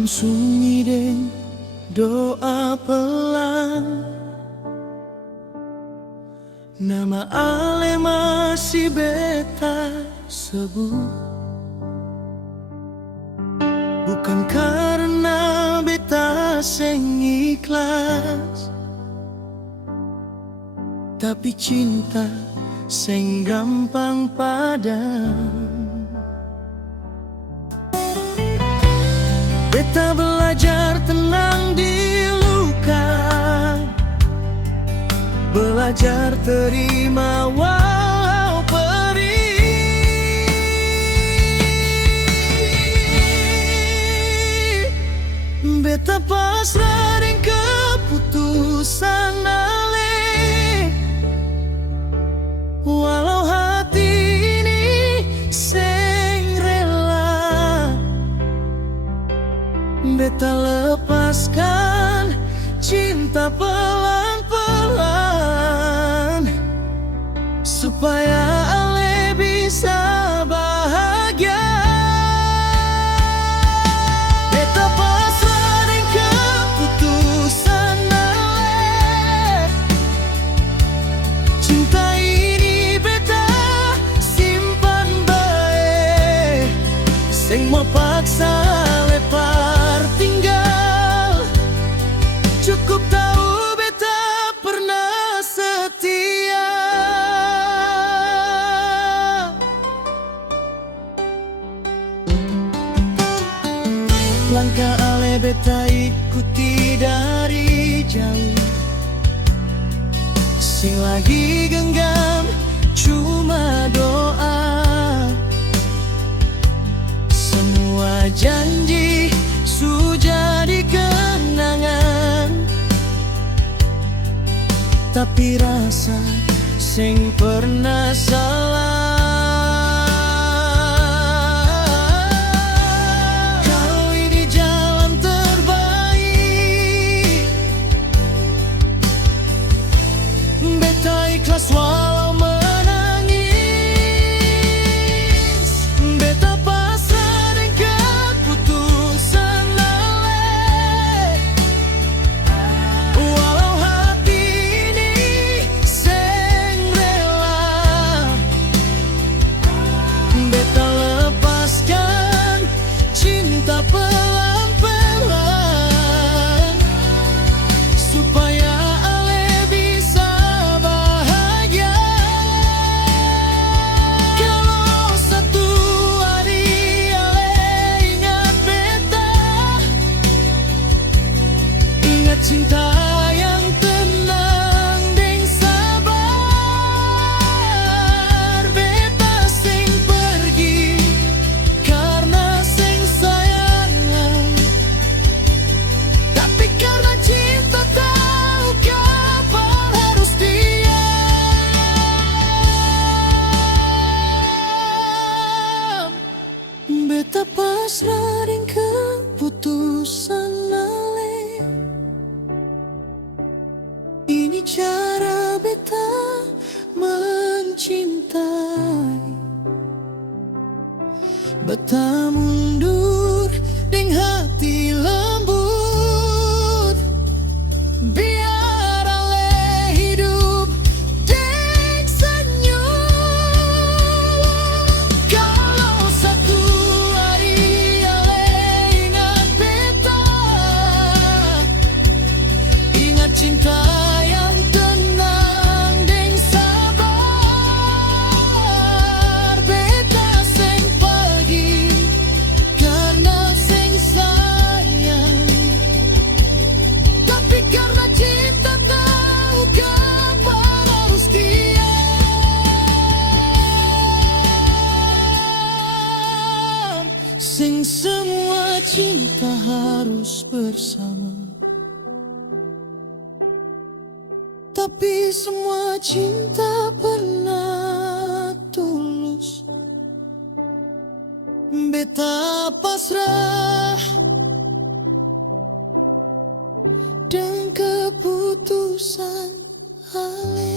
Malam sunyi deng doa pelan, nama ale masih beta sebut. Bukan karena beta seng ikhlas, tapi cinta seng gampang padam. Beta belajar tenang di luka, belajar terima walau perih. Beta pasrah dengan keputusan ale, walau hati ini seng rela. Beta lepaskan cinta pelan-pelan, supaya ale bisa bahagia. Beta pasrah dengan keputusan ale, cinta ini beta simpan baik, seng mau paksa lepar tinggal. Cukup tahu beta pernah setia. Langkah ale beta ikuti dari jauh, sing lagi genggam cuma doa. Semua janji sudah jadi kenangan, tapi rasa sing pernah salah. Kalau ini jalan terbaik, beta ikhlas walau menangis. Beta pasrah dengan keputusan ale, walau hati ini seng rela. Beta lepaskan cinta pelan-pelan, supaya ale bisa bahagia. Kalau satu hari ale ingat beta, ingat cinta yang tenang deng sabar. Beta sing pergi karena seng sayang, tapi karena cinta tahu kapan harus diam. Beta pasrah dengan keputusan ale, ini cara beta mencintai. Beta mundur dengan hati lembut, biar ale hidup deng senyum. Kalau satu hari ale ingat beta, ingat cinta yang tenang deng sabar. Beta seng pergi karena seng sayang, tapi karena cinta tahu kapan harus diam. Sing semua cinta harus bersama, tapi semua cinta pernah tulus. Beta pasrah dengan keputusan ale.